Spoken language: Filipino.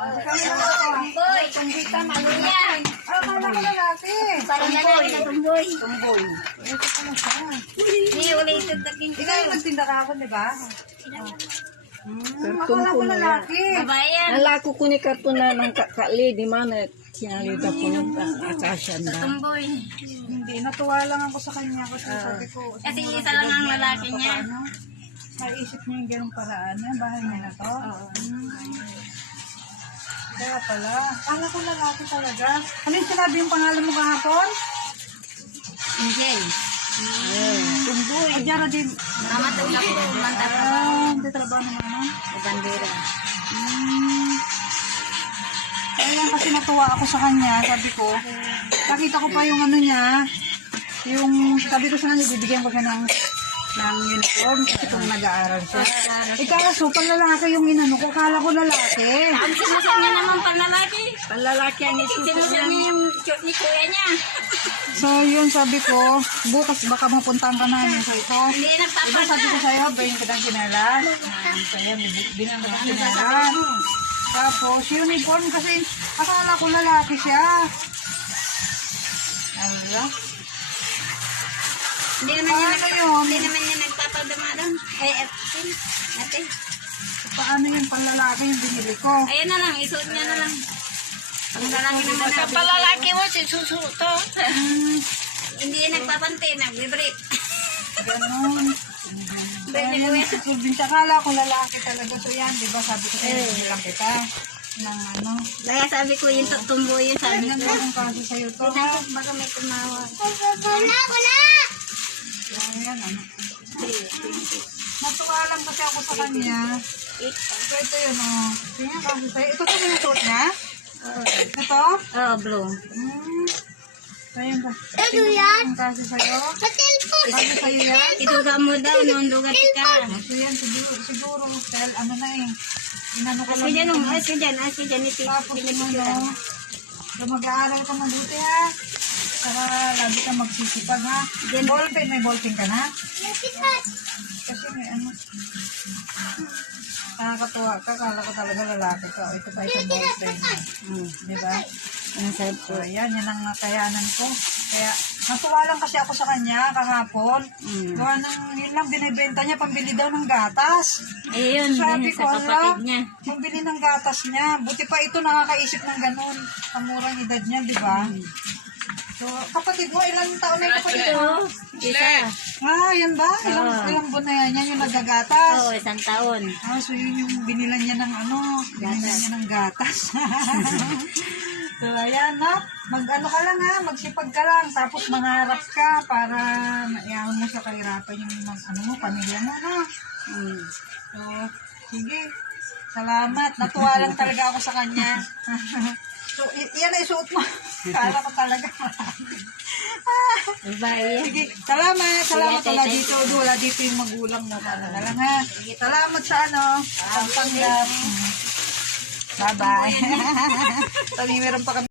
Tumboy. Tumboy ka, maluya. Akala ko lalaki. Para lalaki na tumboy. Tumboy. Ito ka na siya. Hindi, wala ito daking. Ikaw yung nagtinda kahapon, di ba? Akala ko lalaki. Babae yan. Nalako ko ni karton na ng kakali, di mana sinalita po ng akasya na. Tumboy. Hindi, natuwa lang ako sa kanya kasi sabi ko. Kasi isa lang ang lalaki niya. Paano? Naisip niya yung ganong paraan niya. Bahay niya na to. Oo. Kaya pala. Akala ko lalaki talaga. Ano yung sinabi yung pangalan mo kahapon? Angel. Tumboy. Adyara din. Mama, tulak ko. Manta pa. Hindi trabaho ng ano. Bandera. Kaya lang kasi natuwa ako sa kanya. Sabi ko, nakita ko pa yung ano niya. Yung, sabi ko sa kanya, bibigyan ko siya ng uniform kasi kung nag-aaral siya. Kaso, panlalaki yung inano ko. Akala ko lalaki. Ang sinusan niya naman panlalaki. Panlalaki ang isusunod Sinusan niya yung ni kuya niya. So, yun sabi ko, bukas baka mapuntahan ka namin sa ito. Hindi Diba nagpapasa. sabi ko sa'yo, bring ko ng sinelas. Sa'yo, binang ko ng sinelas. Tapos, uniform kasi, akala ko lalaki siya. Ala. Hindi naman niya Paano yun? Hindi naman niya nagpapadama doon. Ate. Paano yung panlalaki yung binili ko? Ayan na lang, isuot niya na lang. Panglalaki naman na. Palalaki mo, si susuto. Hindi yan nagpapante, nag-vibrate. Ganon. Kaya yan, si Sulbin, akala ko lalaki talaga. So yan, di ba sabi ko sa'yo, bilang kita. Ng ano. Kaya sabi ko, yung tumboy yun, sabi Ganun ko. lang kasi sa'yo to. Tinanggap baka may tumawa. Yan, ano. Natuwa lang kasi ako sa kanya. So, ito yun, oh. Tingnan kasi sa'yo. Ito to yung suot niya? Ito? Oh, blue. So, yun ka. Tingnan kasi sa'yo. Kasi sa'yo yan. Iduga mo daw, noon dugat ka. So, yan, siguro. Dahil ano na eh. Inano ko Aski lang. dyan, aski dyan, Tapos, pinipicturan. ano. So, mag-aaral ka mabuti ha. Saka, lagi ka magsisipag ha. Ballpen, may ballpen ka na? Kasi may ano. Nakakatuwa ka, kala ko talaga lalaki ka. O, ito pa isang ballpen. Diba? Ang sabi So, ayan, yan ang nakayanan ko. Kaya, natuwa lang kasi ako sa kanya kahapon. Gawa ng, yun lang binibenta niya, pambili daw ng gatas. Ayun, Sabi ko, sa kapatid niya. pambili ng gatas niya. Buti pa ito nakakaisip ng ganun. Kamurang edad niya, di ba? So, kapatid mo, ilang taon na yung kapatid mo? Isa. Ah, yan ba? Ilang buwan na yan? Yan yung nagagatas. Oo, isang taon. Ah, so yun yung binilan niya ng ano, binilan niya ng gatas. So, ayan, no? Mag-ano ka lang, ha? Magsipag ka lang. Tapos mangarap ka para maiyaw mo sa kahirapan yung ano mo, pamilya mo, no? So, sige. Salamat. Natuwa lang talaga ako sa kanya. So, yan ay suot mo. Kala ko talaga. Bye. Sige, salamat. Salamat wala dito. Wala dito yung magulang mo. Paano na lang, ha? Salamat sa ano. Ang panggap. Bye-bye. Meron pa kami.